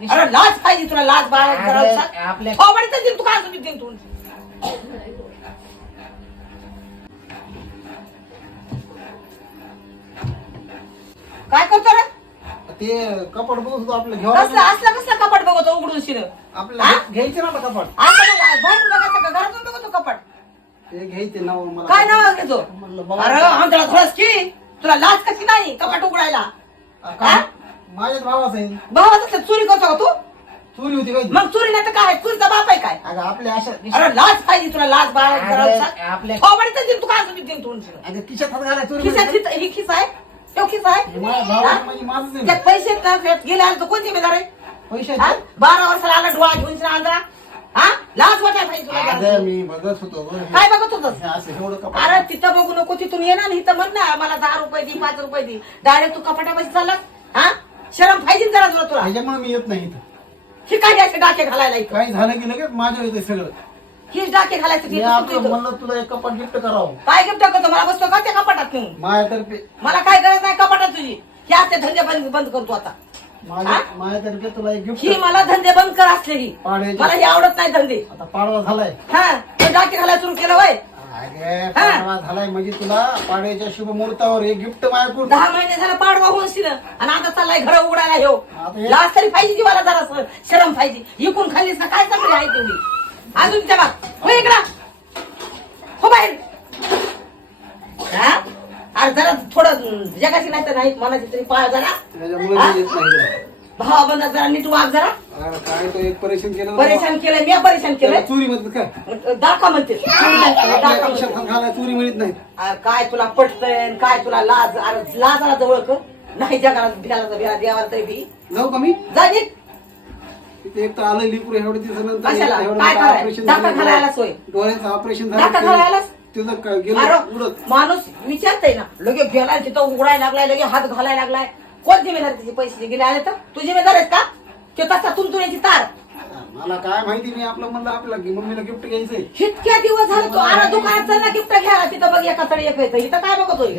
अरे लाज पाहिजे तुला लाज बाळा अरे, आपल्या- थोबाडीचं तू काय तुम्ही देईन तू. काय करतो रे? ते कपड बघत होतो आपलं कसलं घेऊन असलं कसलं कपाट बघतो उघडून शिर? आपल्याला हा? घे- घ्यायचे ना आता कपड बाहेर बघायचं का? घरातून बघतो कपाट. ते घ्यायचे नाव मला काय नाव घेतो? म्हणलं बघा. अरे आमच्याला खरंच की. तुला लाज कशी नाही कपाट उघडायला. काय? माझ्याच भावाच आहे. भावाचं चोरी करतो का तू? चोरी होती काय मग चोरी नाही तर काय? चोरीचा बाप आहे काय? अगं आपल्या अशा अरे लाज पाहिजे तुला लाज बाळा अरे, आपल्या- देईन तू काय तुम्ही देईन तू अगं खिशात हात चोरी म्हणजे. खिसा ही खिसा आहे. तो खिसा आहे. हा? म्हणजे माझंच आहे. त्यात पैसे आहेत का? त्यात गेले आले तर कोण जिम्मेदार आहे? पैसे हा? आहेत. बारा वर्षाला आला डोळा घेऊन आंधळा हा? लाज वाटायला पाहिजे तुला. का? जरा. अगं मी बघत होतो गं. काय बघत होतस? हे असं एवढं अरे तिथं बघू नको तिथून ये ना आणि इथं म्हण ना. मला दहा रुपये दे पाच रुपये दे. डायरेक्ट तू कपाटापाशी चाललास. हा? शरम पाहिजे जरा तुला तुला. ह्याच्यामुळे मी येत नाही इथं. शिकायचे असे डाके घालायला इथं? काही झालं की लगेच माझ्या येते सगळं. हीच डाके घालायचे मी आपलं. म्हणलं तुला एक कपाट गिफ्ट करावं. काय गिफ्ट करतो? मला बसतो का त्या कपाटात तुम्ही माझ्यातर्फे मला काय गरज नाही कपाटात तुझी. हे असते धंदे बंद बंद करतो आता. माझ्या हा? माझ्यातर्फे तुला एक गिफ्ट ही मला धंदे बंद कर असले ही. पाण्याची- मला हे आवडत नाही धंदे. आता पाडवा झालाय. हा ते डाके घालायला सुरू केलं वय अरे पाडवा झालाय म्हणजे तुला पाडव्याच्या शुभ मुहूर्तावर एक गिफ्ट माझ्याकडून दहा महिने झालं पाडवा होऊन शिन आणि आता चाललाय घर उघडायला येऊ. आता हे- लाज तरी पाहिजे की मला जरा शरम पाहिजे. इकून खाल्लीस ना काय चांगली आहे तेवढी? अजून त्या बाग हो इकडा. हो बाहेर. हा? अरे जरा थोडं जगाची नाही तर नाही मनाची तरी पाळ जरा. त्याच्यामुळे हा? मी येत नाही इकडे. भावा बंदा जरा नीट वाग जरा. काय तो एक परेशान केलं परेशान केलंय मी परेशान केलंय. चोरी म्हणतात काय दाखा म्हणते. दाखा आपल्या म्हणते. चोरी म्हणत नाही अरे काय तुला पटतंय काय तुला लाज अरे लाजाला जवळ कर. नाही जगाला भियाला भिया देवाला तरी भी जाऊ का मी? जा. तिथे एक तर आलं लिपूर कशाला? एवढं काय मोठं कराय? ऑपरेशन दाखल झालं. घालायला सोय. डोळ्याचं ऑपरेशन दाखल घालायलाच? गेलं अरे उडत. माणूस विचारतय ना लगे गेलाय तिथं उघडायला लागलाय लगे हात घालायला लागलाय. कोण जिम्मेदार त्याचे पैसे? गेले आले तर? तू जिम्मेदार आहेस का? ते तसा तुमतुण्याची तार? मला काय माहिती मी आपलं म्हणलं आपल्याला मम्मीला गिफ्ट घ्यायचंय. इतक्या दिवस झाले तू अरे दुकानात चल ना गिफ्ट घ्या तिथं बघ एका तरी एक येतं इथं काय बघतोय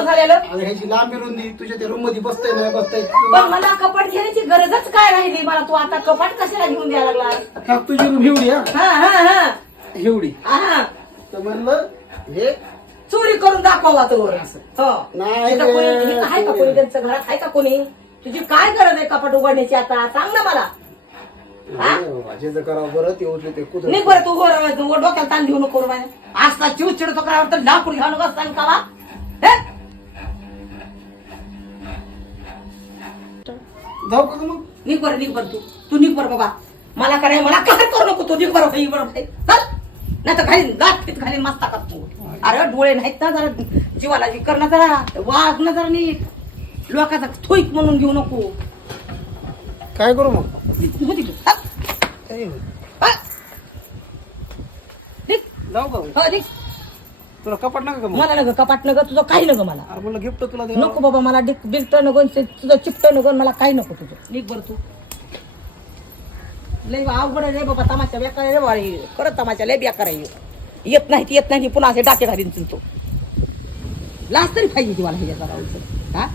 झालेलं? अरे ह्याची लांबी रुंदी तुझ्या त्या रूममध्ये बसतंय नाही बसतंय. पण मला कपाट घेण्याची गरजच काय राहिली? मला तू आता कपाट कशाला घेऊन द्यायला लागला हा, तुझी रूम एवढी हा? हा हा हा. एवढी. हा तर म्हणलं हे चोरी करून दाखवा तो हो. नाही कोणी आहे का कोणी त्यांच्या घरात? आहे का कोणी? तुझी काय गरज आहे कपाट उघडण्याची आता? सांग ना मला. हा? माझे करावं बरं ते उठले ते कुठं नाही बरं तू वर डोक्याला ताण घेऊ नको रे आज चिव चिडतो करावं तर लाकूड घ्यावं नको सांग का जाऊ का मग? निघ बरं निघ बरं तू. तू निघ बरं बाबा. मला काय मला काय करू नको तू. निघ बरं भाई बरं चल. नाही तर घालीन गाठ फित घालीन मस्ता कर तू अरे डोळे नाहीत ना जरा जीवाला जी कर ना जरा वाघ ना जरा नीट. लोकांचा थोईक म्हणून घेऊ नको काय करू मग होती तू चल. हा. निघ. जाऊ का मग? हो, निघ. तुला कपाट नका का मग मला नग कपाट नग तुझं काही नग मला अरे म्हणलं गिफ्ट तुला नको बाबा मला डिक बिकट नको तुझं चिपट नको मला काही नको तुझं निघ बरं तू लय अवघड आहे रे बाबा तमाशा बेकार आहे रे बाळी खरं तमाशा लय बेकार आहे. येत नाही ती येत नाही ती पुन्हा असे डाके घालीन तू लाज तरी पाहिजे ती मला ह्याच्या जरा उलट. 啊